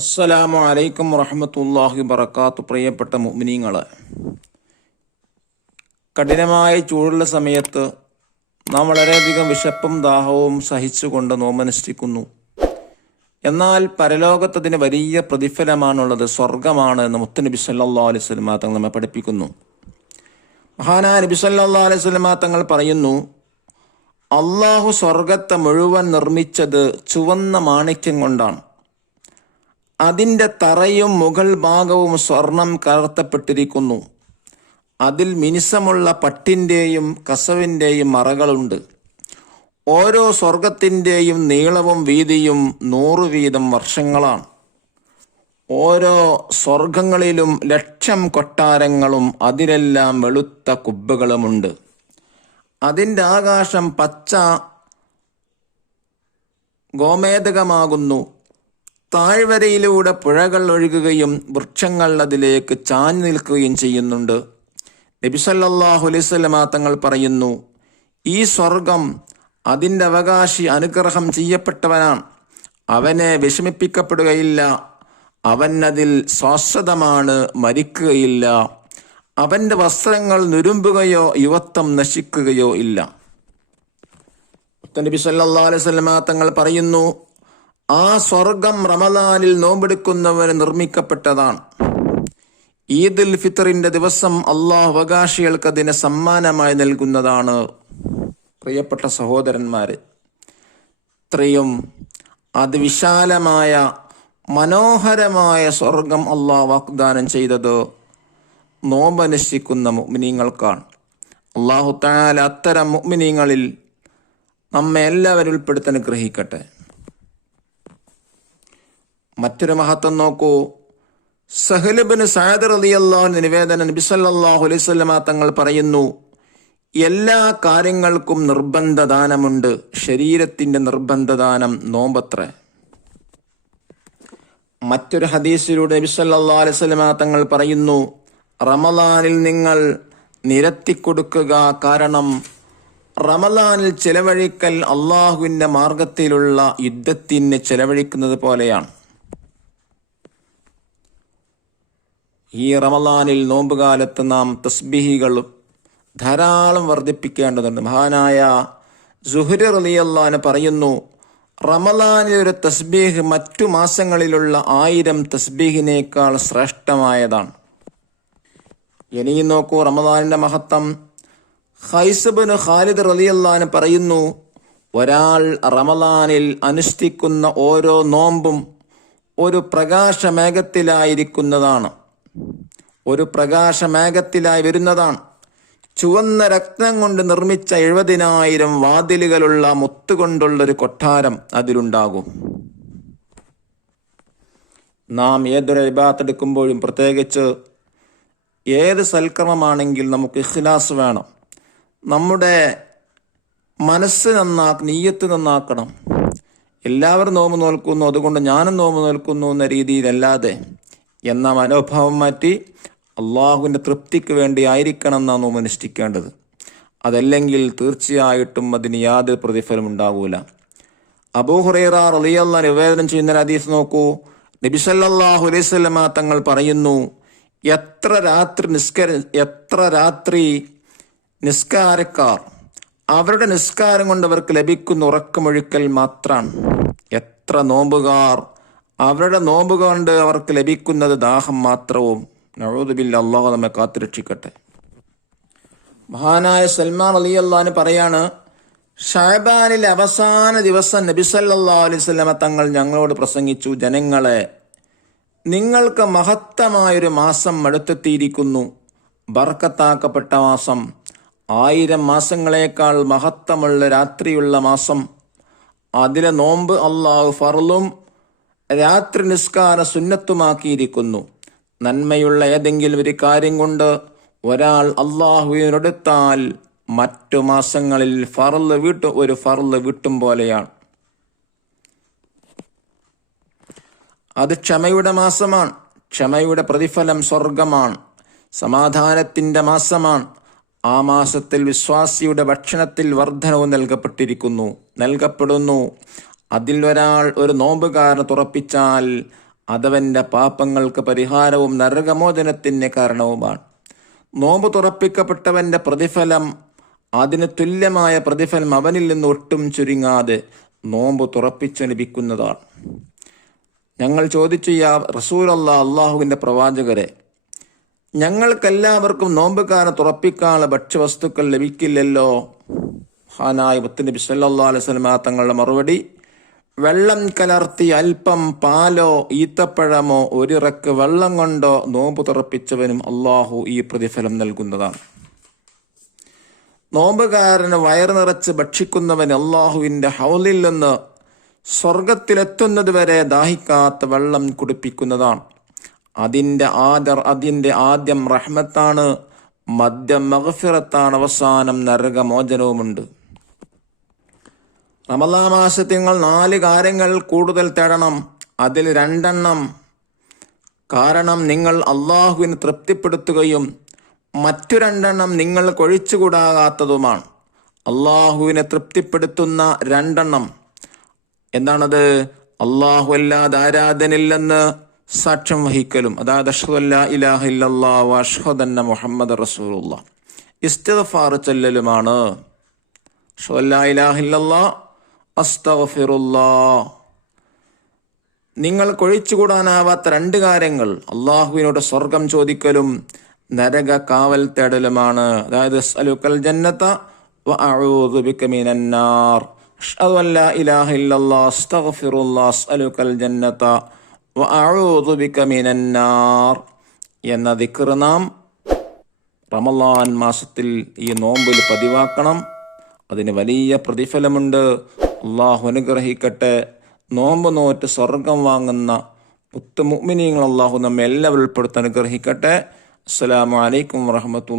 അസ്സലാമു അലൈക്കും വറഹമത്തല്ലാഹി വബർക്കാത്തു പ്രിയപ്പെട്ട മുഅ്മിനീങ്ങളെ കഠിനമായ ചൂടുള്ള സമയത്ത് നാം വളരെയധികം വിശപ്പും ദാഹവും സഹിച്ചുകൊണ്ട് നോമനുഷ്ഠിക്കുന്നു എന്നാൽ പരലോകത്തതിന് വലിയ പ്രതിഫലമാണുള്ളത് സ്വർഗമാണ് എന്ന് മുത്തുനബി സല്ലാ അലൈഹി സ്വലമ നമ്മെ പഠിപ്പിക്കുന്നു. മഹാനാ നബി സല്ലാ അലൈഹി സ്വലമ പറയുന്നു അള്ളാഹു സ്വർഗത്തെ മുഴുവൻ നിർമ്മിച്ചത് ചുവന്ന മാണിക്യം കൊണ്ടാണ്. അതിന്റെ തറയും മുകൾ ഭാഗവും സ്വർണം കലർത്തപ്പെട്ടിരിക്കുന്നു അതിൽ മിനിസമുള്ള പട്ടിന്റെയും കസവിന്റെയും മറകളുണ്ട്. ഓരോ സ്വർഗത്തിന്റെയും നീളവും വീതിയും നൂറ് വീതം വർഷങ്ങളാണ്. ഓരോ സ്വർഗങ്ങളിലും ലക്ഷം കൊട്ടാരങ്ങളും അതിലെല്ലാം വെളുത്ത കുബ്ബകളുമുണ്ട്. അതിന്റെ ആകാശം പച്ച ഗോമേതകമാകുന്നു താഴ്വരയിലൂടെ പുഴകൾ ഒഴുകുകയും വൃക്ഷങ്ങൾ അതിലേക്ക് ചാഞ്ഞു നിൽക്കുകയും ചെയ്യുന്നുണ്ട്. നബിസല്ലാഹു അലൈവല്ലമ തങ്ങൾ പറയുന്നു ഈ സ്വർഗം അതിന്റെ അവകാശി അനുഗ്രഹം ചെയ്യപ്പെട്ടവനാണ്. അവനെ വിഷമിപ്പിക്കപ്പെടുകയില്ല. അവൻ അതിൽ സ്വാശ്വതമാണ് മരിക്കുകയില്ല. അവന്റെ വസ്ത്രങ്ങൾ നുരുമ്പുകയോ യുവത്വം നശിക്കുകയോ ഇല്ല. നബി സല്ലാ അലൈഹി സ്വലമ തങ്ങൾ പറയുന്നു ആ സ്വർഗം റമദാനിൽ നോമ്പെടുക്കുന്നവന് നിർമ്മിക്കപ്പെട്ടതാണ്. ഈദുൽ ഫിത്തറിന്റെ ദിവസം അള്ളാഹു അവകാശികൾക്ക് അതിനെ സമ്മാനമായി നൽകുന്നതാണ് പ്രിയപ്പെട്ട സഹോദരന്മാര്. ഇത്രയും അതിവിശാലമായ മനോഹരമായ സ്വർഗം അള്ളാഹ് വാഗ്ദാനം ചെയ്തത് നോമ്പനുഷ്ഠിക്കുന്ന മുഗ്മിനീങ്ങൾക്കാണ് അള്ളാഹു താല അത്തരം മുഗ്മിനീങ്ങളിൽ നമ്മെ എല്ലാവരും ഉൾപ്പെടുത്താൻ ഗ്രഹിക്കട്ടെ മറ്റൊരു മഹത്വം നോക്കൂ. സഹലബിന് അലി അള്ളാഹു നിവേദന നബി അലൈവല്ലമ തങ്ങൾ പറയുന്നു എല്ലാ കാര്യങ്ങൾക്കും നിർബന്ധദാനമുണ്ട്. ശരീരത്തിന്റെ നിർബന്ധദാനം നോമ്പത്ര. മറ്റൊരു ഹദീസിലൂടെ നബി അലൈവല്ലമ തങ്ങൾ പറയുന്നു റമലാനിൽ നിങ്ങൾ നിരത്തിക്കൊടുക്കുക കാരണം റമലാനിൽ ചെലവഴിക്കൽ അള്ളാഹുവിന്റെ മാർഗത്തിലുള്ള യുദ്ധത്തിന് ചെലവഴിക്കുന്നത് പോലെയാണ്. ഈ റമലാനിൽ നോമ്പുകാലത്ത് നാം തസ്ബിഹികൾ ധാരാളം വർദ്ധിപ്പിക്കേണ്ടതുണ്ട്. മഹാനായ സുഹുര റലിയല്ലാന് പറയുന്നു റമലാനിൽ ഒരു തസ്ബീഹ് മറ്റു മാസങ്ങളിലുള്ള ആയിരം തസ്ബീഹിനേക്കാൾ ശ്രേഷ്ഠമായതാണ്. ഇനിയും നോക്കൂ റമലാനിന്റെ മഹത്വം. ഹൈസബിന് ഖാലിദ് റലിയല്ലാന് പറയുന്നു ഒരാൾ റമലാനിൽ അനുഷ്ഠിക്കുന്ന ഓരോ നോമ്പും ഒരു പ്രകാശമേഘത്തിലായിരിക്കുന്നതാണ്. ഒരു പ്രകാശമേഘത്തിലായി വരുന്നതാണ്. ചുവന്ന രക്തം കൊണ്ട് നിർമ്മിച്ച എഴുപതിനായിരം വാതിലുകളുള്ള മുത്തുകൊണ്ടുള്ള ഒരു കൊട്ടാരം അതിലുണ്ടാകും. നാം ഏതൊരു വിഭാഗത്തെടുക്കുമ്പോഴും പ്രത്യേകിച്ച് ഏത് സൽക്രമമാണെങ്കിൽ നമുക്ക് ഇഖ്ലാസ് വേണം. നമ്മുടെ മനസ്സ് നന്നാ നീയത്ത് നന്നാക്കണം. എല്ലാവരും നോമ്പ് നോൽക്കുന്നു അതുകൊണ്ട് ഞാനും നോമ്പ് നോൽക്കുന്നു എന്ന രീതിയിലല്ലാതെ എന്ന മനോഭാവം മാറ്റി അള്ളാഹുവിന്റെ തൃപ്തിക്ക് വേണ്ടി ആയിരിക്കണം നാം നോമ്പ് അനുഷ്ഠിക്കേണ്ടത് അതല്ലെങ്കിൽ തീർച്ചയായിട്ടും അതിന് യാതൊരു പ്രതിഫലം ഉണ്ടാവൂല. അബൂഹുറൈറ റലിയല്ല നിവേദനം ചെയ്യുന്ന ഹദീസ് നോക്കൂ. നബിസല്ലാഹു അലൈവല്ലമ തങ്ങൾ പറയുന്നു എത്ര രാത്രി നിസ്കര എത്ര രാത്രി നിസ്കാരക്കാർ അവരുടെ നിസ്കാരം കൊണ്ട് അവർക്ക് ലഭിക്കുന്ന ഉറക്കമൊഴുക്കൽ മാത്രമാണ് എത്ര നോമ്പുകാർ അവരുടെ നോമ്പുകൊണ്ട് അവർക്ക് ലഭിക്കുന്നത് ദാഹം മാത്രവും നഴൂദുബില്ല അള്ളാഹു നമ്മെ കാത്തുരക്ഷിക്കട്ടെ മഹാനായ സൽമാൻ അലി അള്ളഹാന് പറയാണ് ഷഹബാനിലെ അവസാന ദിവസം നബിസല്ലാ അലൈഹി സ്വലമ തങ്ങൾ ഞങ്ങളോട് പ്രസംഗിച്ചു ജനങ്ങളെ നിങ്ങൾക്ക് മഹത്തമായൊരു മാസം അടുത്തെത്തിയിരിക്കുന്നു. ബർക്കത്താക്കപ്പെട്ട മാസം ആയിരം മാസങ്ങളേക്കാൾ മഹത്തമുള്ള രാത്രിയുള്ള മാസം. അതിലെ നോമ്പ് അള്ളാഹു ഫറലും രാത്രി നിസ്കാര സുന്നത്തുമാക്കിയിരിക്കുന്നു. നന്മയുള്ള ഏതെങ്കിലും ഒരു കാര്യം കൊണ്ട് ഒരാൾ അള്ളാഹുവിനടുത്താൽ മറ്റു മാസങ്ങളിൽ ഫറൽ വീട്ടും ഒരു ഫറൽ വീട്ടും പോലെയാണ്. അത് ക്ഷമയുടെ മാസമാണ്. ക്ഷമയുടെ പ്രതിഫലം സ്വർഗമാണ് സമാധാനത്തിന്റെ മാസമാണ്. ആ മാസത്തിൽ വിശ്വാസിയുടെ ഭക്ഷണത്തിൽ വർധനവ് നൽകപ്പെട്ടിരിക്കുന്നു നൽകപ്പെടുന്നു. അതിൽ ഒരാൾ ഒരു നോമ്പുകാരന് തുറപ്പിച്ചാൽ അതവന്റെ പാപങ്ങൾക്ക് പരിഹാരവും നരകമോചനത്തിന് കാരണവുമാണ്. നോമ്പ് തുറപ്പിക്കപ്പെട്ടവന്റെ പ്രതിഫലം അതിന് തുല്യമായ പ്രതിഫലം അവനിൽ നിന്ന് ഒട്ടും ചുരുങ്ങാതെ നോമ്പ് തുറപ്പിച്ചു ലഭിക്കുന്നതാണ്. ഞങ്ങൾ ചോദിച്ചു യാ റസൂലല്ല അള്ളാഹുവിന്റെ പ്രവാചകരെ ഞങ്ങൾക്കെല്ലാവർക്കും നോമ്പുകാരൻ തുറപ്പിക്കാനുള്ള ഭക്ഷ്യവസ്തുക്കൾ ലഭിക്കില്ലല്ലോ? ഹാനായ ബുത്തിന്റെ സല്ലാ അലൈഹി സ്വലമാ തങ്ങളുടെ മറുപടി വെള്ളം കലർത്തി അല്പം പാലോ ഈത്തപ്പഴമോ ഒരിറക്ക് വെള്ളം കൊണ്ടോ നോമ്പ് തുറപ്പിച്ചവനും അള്ളാഹു ഈ പ്രതിഫലം നൽകുന്നതാണ്. നോമ്പുകാരന് വയറു നിറച്ച് ഭക്ഷിക്കുന്നവൻ അള്ളാഹുവിന്റെ ഹൗലിൽ നിന്ന് സ്വർഗത്തിലെത്തുന്നത് വരെ ദാഹിക്കാത്ത വെള്ളം കുടിപ്പിക്കുന്നതാണ്. അതിന്റെ ആദർ അതിന്റെ ആദ്യം റഹ്മത്താണ് മദ്യം മഹഫിറത്താണ് അവസാനം നരകമോചനവുമുണ്ട്. റമലാ മാസത്തിൽ നിങ്ങൾ നാല് കാര്യങ്ങൾ കൂടുതൽ തേടണം. അതിൽ രണ്ടെണ്ണം കാരണം നിങ്ങൾ അള്ളാഹുവിന് തൃപ്തിപ്പെടുത്തുകയും മറ്റു രണ്ടെണ്ണം നിങ്ങൾ കൊഴിച്ചുകൂടാകാത്തതുമാണ്. അള്ളാഹുവിനെ തൃപ്തിപ്പെടുത്തുന്ന രണ്ടെണ്ണം. എന്താണത്? അള്ളാഹു അല്ലാതെ ആരാധനില്ലെന്ന് സാക്ഷ്യം വഹിക്കലും. അതായത് അഷ്ഹദന്ന മുഹമ്മദ് റസൂലുള്ള ഇസ്തിഫാർ ചൊല്ലലുമാണ്. അഷ്ഹദല്ല ഇല്ലല്ലാ അസ്തഗ്ഫിറുല്ലാ. നിങ്ങൾ കൊഴിച്ചുകൂടാനാവാത്ത രണ്ട് കാര്യങ്ങൾ. അള്ളാഹുവിനോട് സ്വർഗം ചോദിക്കലും നരക കാവൽ തേടലുമാണ്. അതായത് എന്ന നാം മാസത്തിൽ ഈ നോമ്പിൽ പതിവാക്കണം. അതിന് വലിയ പ്രതിഫലമുണ്ട്. അള്ളാഹു അനുഗ്രഹിക്കട്ടെ. നോമ്പ് നോറ്റ് സ്വർഗം വാങ്ങുന്ന മുത്ത് മുഅ്മിനീങ്ങൾ അള്ളാഹു നമ്മെ എല്ലാവരും ഉൾപ്പെടുത്തി അനുഗ്രഹിക്കട്ടെ. അസ്സലാമു അലൈക്കും വാത്തു